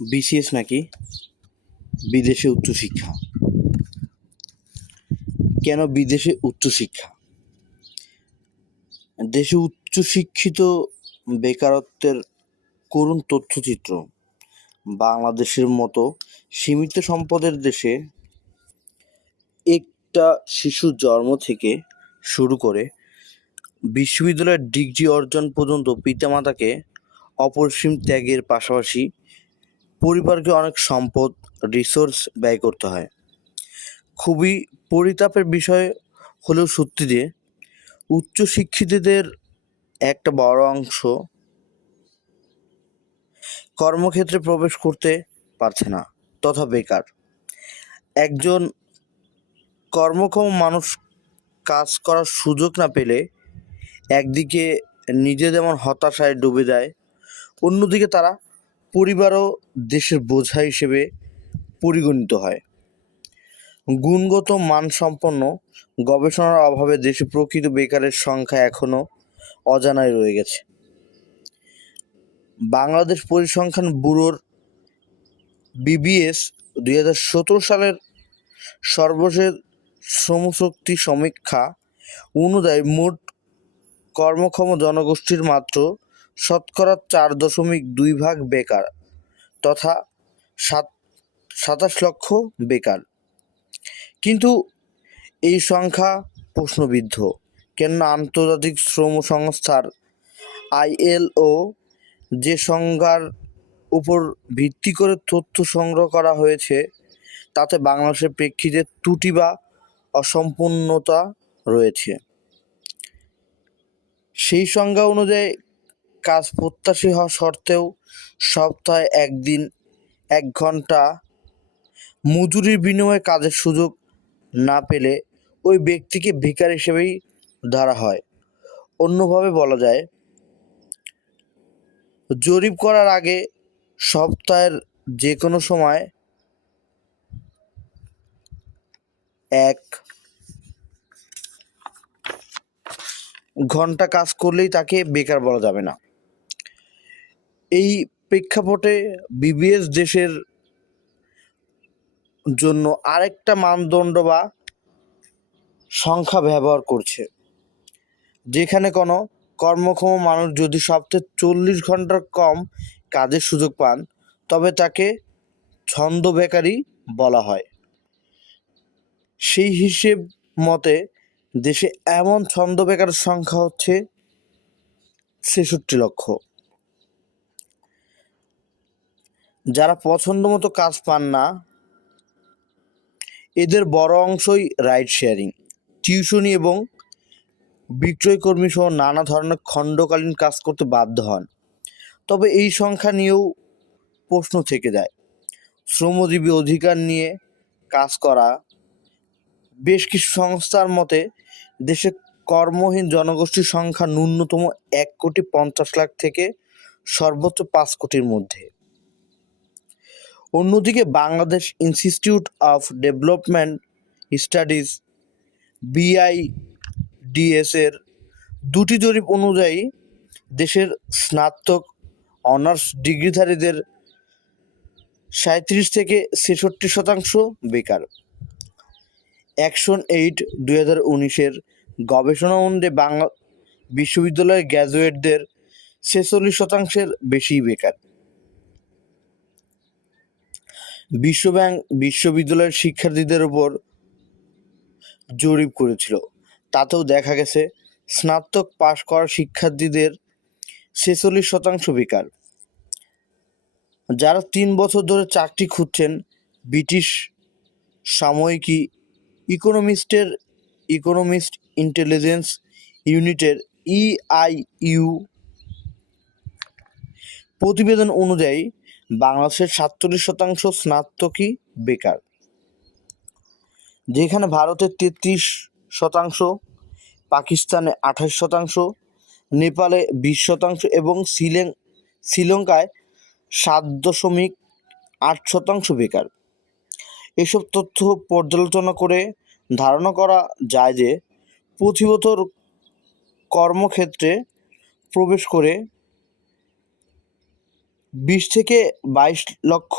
BCS নাকি বিদেশে উচ্চশিক্ষা? কেন বিদেশে উচ্চশিক্ষা? দেশে উচ্চশিক্ষিত বেকারত্বের করুণ তথ্যচিত্র বাংলাদেশের মতো সীমিত সম্পদের দেশে একটা শিশু জন্ম থেকে শুরু করে বিশ্ববিদ্যালয়ের ডিগ্রি অর্জন পর্যন্ত পিতামাতাকে অপরিসীম ত্যাগের পাশাপাশি পরিবারকে অনেক সম্পদ রিসোর্স ব্যয় করতে হয়। খুবই পরিতাপের বিষয় হলেও সত্যি যে উচ্চশিক্ষিতদের একটা বড় অংশ কর্মক্ষেত্রে প্রবেশ করতে পারছে না, তথা বেকার। একজন কর্মক্ষম মানুষ কাজ করার সুযোগ না পেলে একদিকে নিজে যেমন হতাশায় ডুবে যায়, অন্যদিকে তারা পরিবার ও দেশের বোঝা হিসেবে পরিগণিত হয়। গুণগত মানসম্পন্ন গবেষণার অভাবে দেশে প্রকৃত বেকারের সংখ্যা এখনও অজানায় রয়ে গেছে। বাংলাদেশ পরিসংখ্যান ব্যুরোর বিবিএস দুই হাজার সতেরো সালের সর্বশেষ শ্রমশক্তি সমীক্ষা অনুযায়ী মোট কর্মক্ষম জনগোষ্ঠীর মাত্র শতকরা চার দশমিক দুই ভাগ বেকার তথা সাত, সাতাশ লক্ষ বেকার। কিন্তু এই সংখ্যা প্রশ্নবিদ্ধ। কেননা আন্তর্জাতিক শ্রম সংস্থার আইএলও যে সংজ্ঞার উপর ভিত্তি করে তথ্য সংগ্রহ করা হয়েছে, তাতে বাংলাদেশের প্রেক্ষিতে ত্রুটি বা অসম্পূর্ণতা রয়েছে। সেই সংজ্ঞা অনুযায়ী কাজ প্রত্যাশী হওয়া সত্ত্বেও সপ্তাহে একদিন, এক ঘণ্টা মজুরির বিনিময়ে কাজের সুযোগ না পেলে ওই ব্যক্তিকে ভিকার হিসেবেই ধরা হয়। অন্যভাবে বলা যায়, জরিপ করার আগে সপ্তাহের যে কোনো সময় এক ঘণ্টা কাজ করলেই তাকে বেকার বলা যাবে না। এই প্রেক্ষাপটে বিবিএস দেশের জন্য আরেকটা মানদণ্ড বা সংখ্যা ব্যবহার করছে। যেখানে কোনো কর্মক্ষম মানুষ যদি সপ্তাহে চল্লিশ ঘণ্টার কম কাজের সুযোগ পান, তবে তাকে ছন্দ বেকারি বলা হয়। সেই হিসেব মতে দেশে এমন ছন্দ বেকারের সংখ্যা হচ্ছে ছেষট্টি লক্ষ। যারা পছন্দ মতো কাজ পান না, এদের বড় অংশই রাইড শেয়ারিং। টিউশনি এবং বিক্রয়কর্মী সহ নানা ধরনের খণ্ডকালীন কাজ করতে বাধ্য হন। তবে এই সংখ্যা নিয়েও প্রশ্ন থেকে যায়। শ্রমজীবী অধিকার নিয়ে কাজ করা বেশ কিছু সংস্থার মতে, দেশে কর্মহীন জনগোষ্ঠীর সংখ্যা ন্যূনতম এক কোটি পঞ্চাশ লাখ থেকে সর্বোচ্চ পাঁচ কোটির মধ্যে। অন্যদিকে Bangladesh institute of development studies BIDS এর দুটি জরিপ অনুযায়ী দেশের স্নাতক অনার্স ডিগ্রিধারীদের সাঁত্রিশ থেকে ছেষট্টি শতাংশ বেকার। অ্যাকশন এইট দুই হাজার উনিশের গবেষণা অনুযায়ী বাংলা বিশ্ববিদ্যালয়ের গ্র্যাজুয়েটদের ছেচল্লিশ শতাংশের বেশি বেকার। বিশ্বব্যাংক বিশ্ববিদ্যালয়ের শিক্ষার্থীদের উপর জরিপ করেছিল। তাতেও দেখা গেছে, স্নাতক পাশ করা শিক্ষার্থীদের ছেচল্লিশ শতাংশ বেকার। যারা তিন বছর ধরে চাকরি খুঁজছেন, ব্রিটিশ সাময়িকী ইকোনমিস্টের, ইকোনমিস্ট ইন্টেলিজেন্স ইউনিটের E ইআইইউ প্রতিবেদন অনুযায়ী বাংলাদেশের সাতচল্লিশ শতাংশ স্নাতকই বেকার। যেখানে ভারতের তেত্রিশ শতাংশ, পাকিস্তানে আঠাশ শতাংশ, নেপালে বিশ শতাংশ এবং শ্রীলং শ্রীলঙ্কায় সাত দশমিক আট শতাংশ বেকার। এসব তথ্য পর্যালোচনা করে ধারণা করা যায় যে বছর কর্মক্ষেত্রে প্রবেশ করে বিশ থেকে বাইশ লক্ষ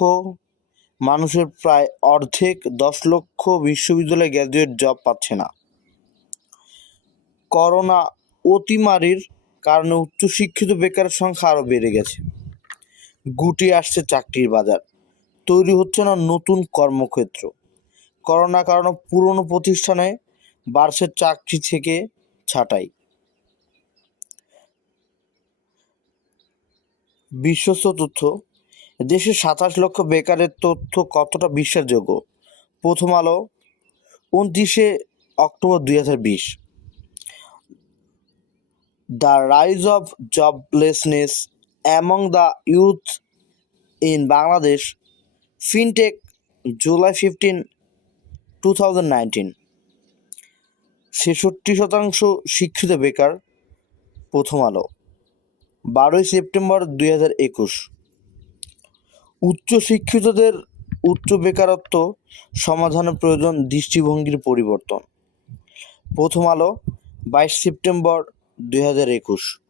মানুষের প্রায় অর্ধেক দশ লক্ষ বিশ্ববিদ্যালয়ে গ্র্যাজুয়েট জব পাচ্ছে না। করোনা অতিমারির কারণে উচ্চশিক্ষিত বেকারের সংখ্যা আরও বেড়ে গেছে। গুটি আসছে চাকরির বাজার। তৈরি হচ্ছে না নতুন কর্মক্ষেত্র। করোনা কারণে পুরনো প্রতিষ্ঠানে বাড়ছে চাকরি থেকে ছাঁটাই। বিশ্বস্ত তথ্য, দেশের সাতাশ লক্ষ বেকারের তথ্য কতটা বিশ্বাসযোগ্য? প্রথম আলো, উনত্রিশে অক্টোবর দুই হাজার বিশ। The rise of joblessness among the youth in Bangladesh fintech July fifteen, two thousand nineteen. ছেষট্টি শতাংশ শিক্ষিত বেকার, প্রথম আলো। বারোই সেপ্টেম্বর দুই হাজার একুশ। উচ্চশিক্ষিতদের উচ্চ বেকারত্ব সমাধানের প্রয়োজন দৃষ্টিভঙ্গির পরিবর্তন। প্রথম আলো বাইশ সেপ্টেম্বর দুই হাজার একুশ।